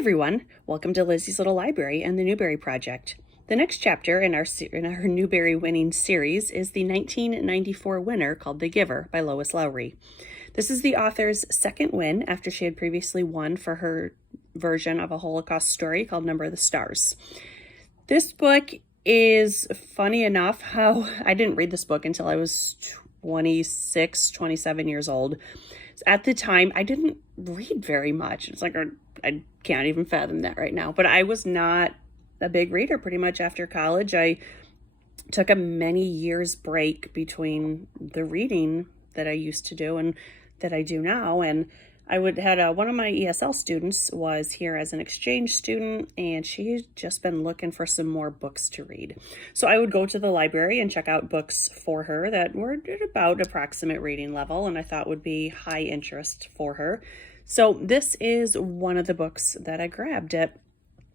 everyone, welcome to Lizzie's Little Library and the Newbery Project. The next chapter in our Newbery winning series is the 1994 winner called The Giver by Lois Lowry. This is the author's second win after she had previously won for her version of a Holocaust story called Number of the Stars. This book is funny enough how I didn't read this book until I was 27 years old. At the time, I didn't read very much. It's like, I can't even fathom that right now. But I was not a big reader pretty much after college. I took a many years break between the reading that I used to do and that I do now. And I had one of my ESL students was here as an exchange student, and she had just been looking for some more books to read. So I would go to the library and check out books for her that were at about approximate reading level, and I thought would be high interest for her. So this is one of the books that I grabbed. I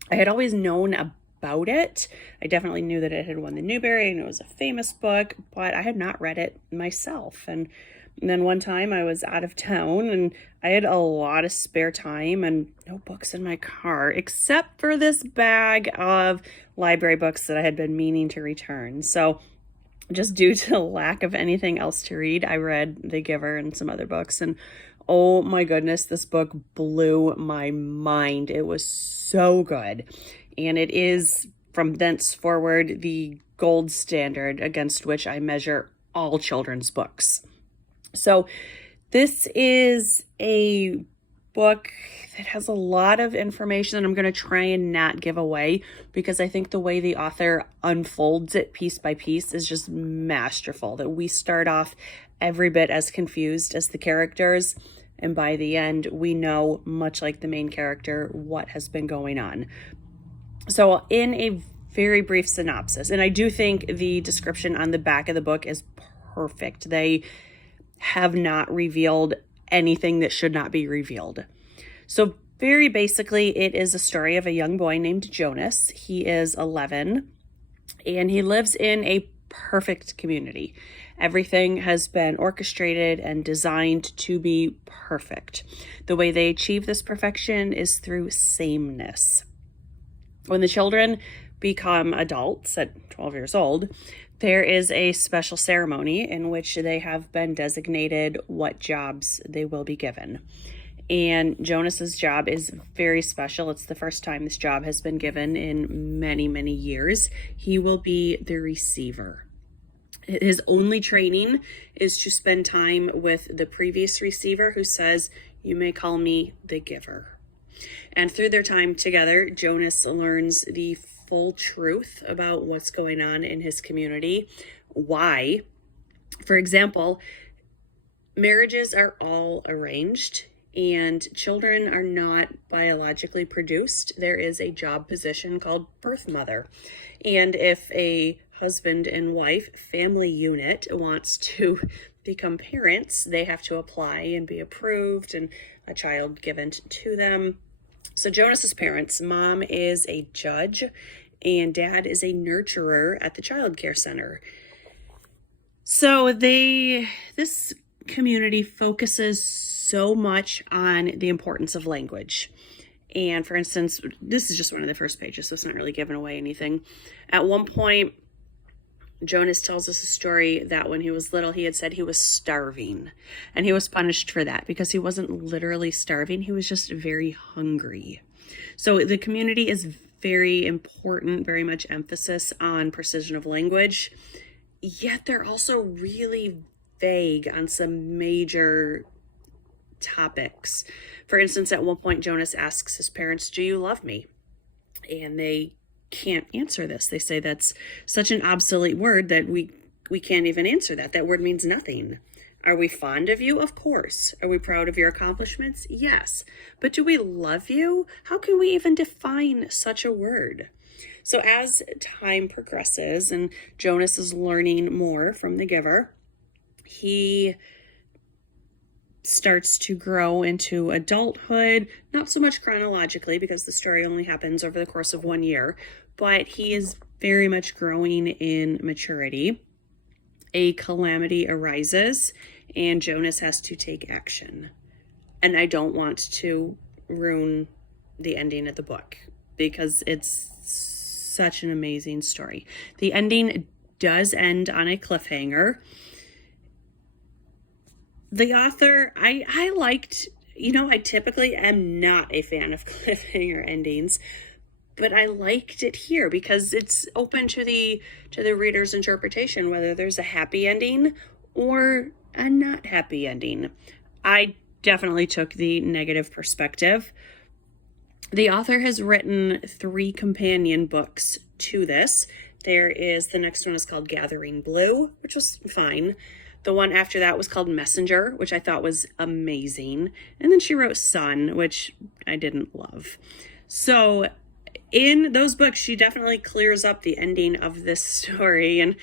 had always known about it. I definitely knew that it had won the Newbery and it was a famous book, but I had not read it myself. And then one time I was out of town and I had a lot of spare time and no books in my car except for this bag of library books that I had been meaning to return. So just due to lack of anything else to read, I read The Giver and some other books, and oh my goodness, this book blew my mind. It was so good. And it is from thenceforward the gold standard against which I measure all children's books. So this is a book that has a lot of information that I'm going to try and not give away, because I think the way the author unfolds it piece by piece is just masterful, that we start off every bit as confused as the characters, and by the end we know, much like the main character, what has been going on. So in a very brief synopsis, and I do think the description on the back of the book is perfect. They have not revealed anything that should not be revealed. So very basically, it is a story of a young boy named Jonas. He is 11 and he lives in a perfect community. Everything has been orchestrated and designed to be perfect. The way they achieve this perfection is through sameness. When the children become adults at 12 years old, there is a special ceremony in which they have been designated what jobs they will be given. And Jonas's job is very special. It's the first time this job has been given in many, many years. He will be the receiver. His only training is to spend time with the previous receiver, who says, "You may call me the giver." And through their time together, Jonas learns the full truth about what's going on in his community. Why? For example, marriages are all arranged and children are not biologically produced. There is a job position called birth mother. And if a husband and wife family unit wants to become parents, they have to apply and be approved and a child given to them. So Jonas's parents, mom is a judge and dad is a nurturer at the child care center. So this community focuses so much on the importance of language. And for instance, this is just one of the first pages, so it's not really giving away anything. At one point, Jonas tells us a story that when he was little, he had said he was starving, and he was punished for that because he wasn't literally starving. He was just very hungry. So the community is very important, very much emphasis on precision of language, yet they're also really vague on some major topics. For instance, at one point, Jonas asks his parents, "Do you love me?" And they can't answer this. They say that's such an obsolete word that we can't even answer that. That word means nothing. Are we fond of you? Of course. Are we proud of your accomplishments? Yes. But do we love you? How can we even define such a word? So as time progresses and Jonas is learning more from the giver, he starts to grow into adulthood, not so much chronologically because the story only happens over the course of 1 year, but he is very much growing in maturity. A calamity arises and Jonas has to take action. And I don't want to ruin the ending of the book because it's such an amazing story. The ending does end on a cliffhanger. The author, I liked, I typically am not a fan of cliffhanger endings, but I liked it here because it's open to the reader's interpretation, whether there's a happy ending or a not happy ending. I definitely took the negative perspective. The author has written 3 companion books to this. The next one is called Gathering Blue, which was fine. The one after that was called Messenger, which I thought was amazing. And then she wrote Sun, which I didn't love. So in those books, she definitely clears up the ending of this story. And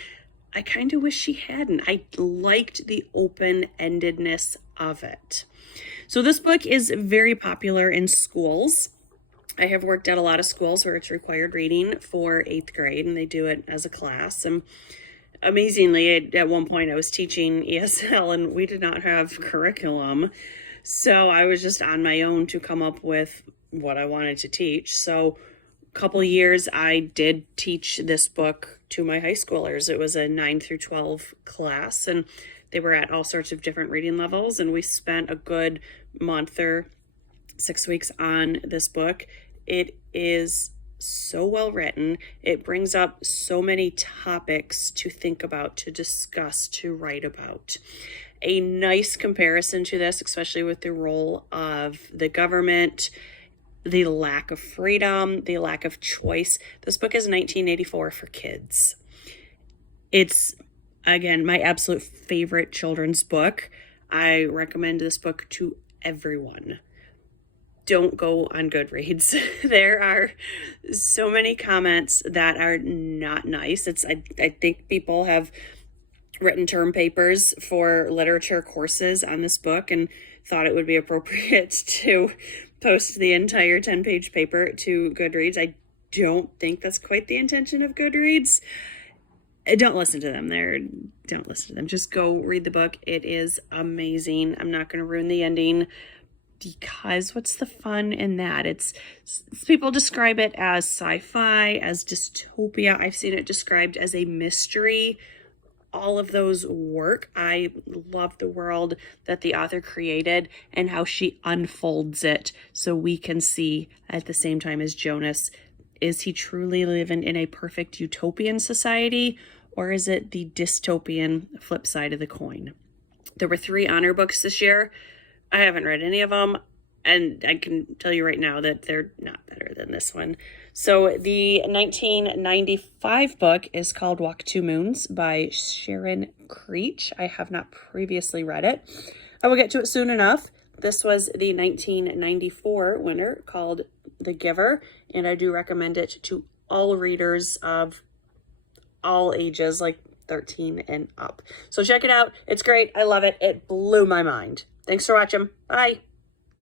I kind of wish she hadn't. I liked the open-endedness of it. So this book is very popular in schools. I have worked at a lot of schools where it's required reading for 8th grade, and they do it as a class. And amazingly, at one point I was teaching ESL and we did not have curriculum. So I was just on my own to come up with what I wanted to teach. So a couple years I did teach this book to my high schoolers. It was a 9 through 12 class, and they were at all sorts of different reading levels. And we spent a good month or 6 weeks on this book. It is so well written. It brings up so many topics to think about, to discuss, to write about. A nice comparison to this, especially with the role of the government, the lack of freedom, the lack of choice. This book is 1984 for kids. It's, again, my absolute favorite children's book. I recommend this book to everyone. Don't go on Goodreads. There are so many comments that are not nice. I think people have written term papers for literature courses on this book and thought it would be appropriate to post the entire 10-page paper to Goodreads. I don't think that's quite the intention of Goodreads. Don't listen to them there. Don't listen to them. Just go read the book. It is amazing. I'm not going to ruin the ending, because what's the fun in that? It's people describe it as sci-fi, as dystopia. I've seen it described as a mystery. All of those work. I love the world that the author created and how she unfolds it so we can see at the same time as Jonas, is he truly living in a perfect utopian society, or is it the dystopian flip side of the coin? There were 3 honor books this year. I haven't read any of them, and I can tell you right now that they're not better than this one. So the 1995 book is called Walk Two Moons by Sharon Creech. I have not previously read it. I will get to it soon enough. This was the 1994 winner called The Giver, and I do recommend it to all readers of all ages, like 13 and up. So check it out. It's great. I love it. It blew my mind. Thanks for watching. Bye.